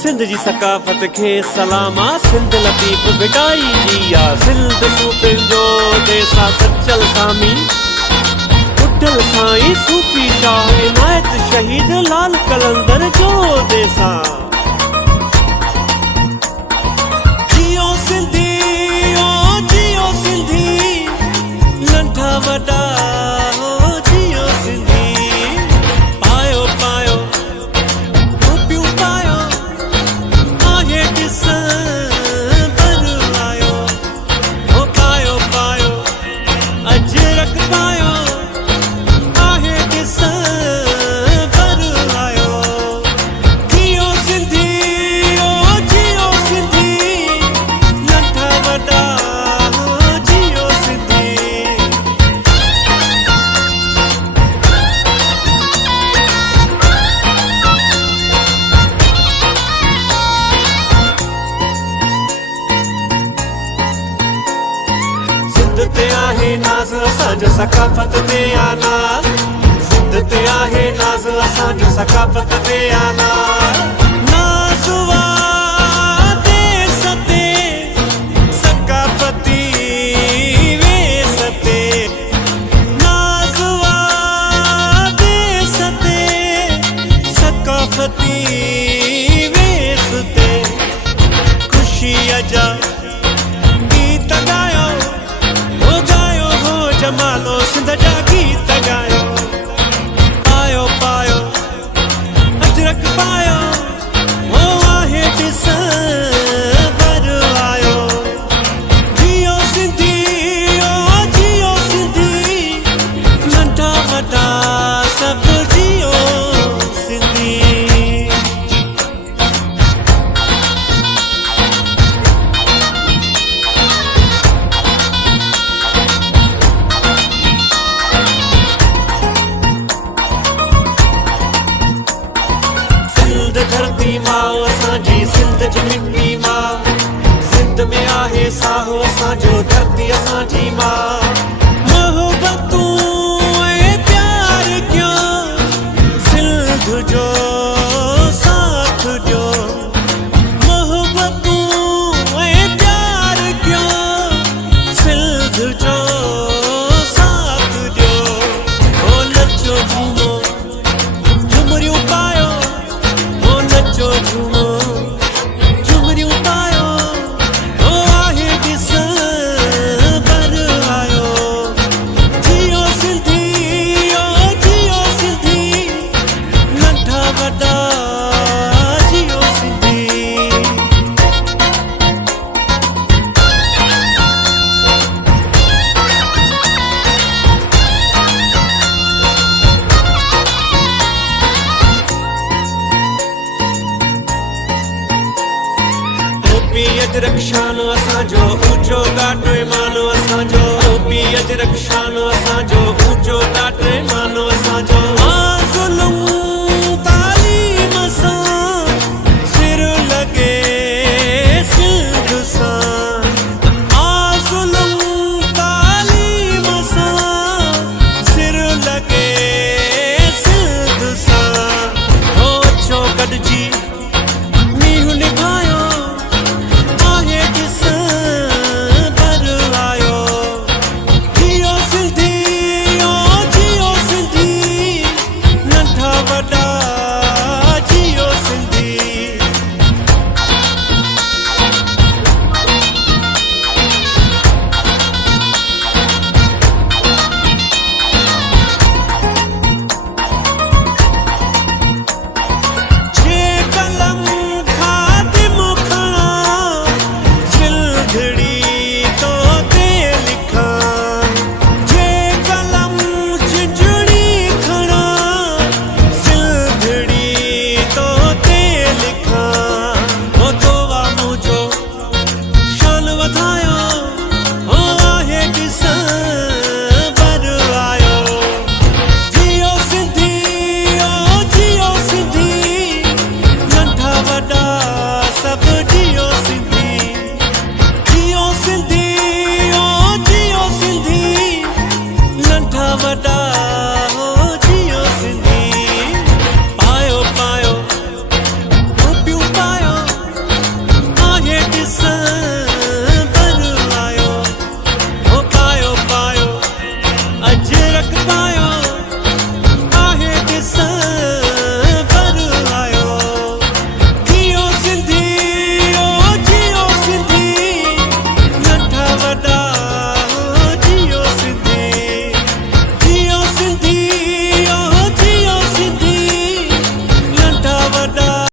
सिंध जी सकाफ़त खे सलामा, सिंध लतीफ़ बिटाई जिया, सिंध सूफ़िन जो देसा सचल सामी, उठल साईं सूफ़ी शाह इनायत शहीद लाल कलंदर जो देसा। जियो सिंधी ओ जियो सिंधी, नंढा वॾा ओ जियो सिंधी, पायो पायो टोपियूं पायो, आहे डिसंबर आयो, ओ पायो पायो अजरक पायो, आहे डिसंबर आयो। जियो सिंधी ओ जियो सिंधी, नंढा वॾा ओ जियो सिंधी। सिंध ते आहे नाज़ असांजो सकाफ़त ते आना, सिंध ते आहे नाज़ असांजो सकाफ़त ते आना। नाज़वा देस ते सकाफ़ती वेस ते, नाज़वा देस ते सकाफ़ती वेस ते, ख़ुशीअ जा गीत गायो, जमालो सिंध जा गीत गायो, पायो पायो अजरक पायो, ओ आहे डिसंबर आयो। जियो सिंधी ओ जियो सिंधी, नंढा वॾा सभु जियो सिंधी। सिंध धरती माँ असांजी, सिंध जी मिट्टी माँ, सिंध में आहे साहो असांजो, धरती असांजी माँ। मोहब्बतूं ऐं प्यार ॾियो, सिंध जो साथ ॾियो, मोहब्बतूं ऐं प्यार ॾियो, सिंध जो साथ ॾियो। ओ नचो झूमो झुमरियूं पायो, ओ नचो झूमो झुमरियूं पायो, ओ आहे डिसंबर आयो। जियो सिंधी ओ जियो सिंधी, नंढा वॾा जियो सिंधी। टोपी अजरक शान असांजो, ऊंचो घाटो मानो असांजो, टोपी अजरक शान असांजो, ऊंचो घाटो मानो असांजो।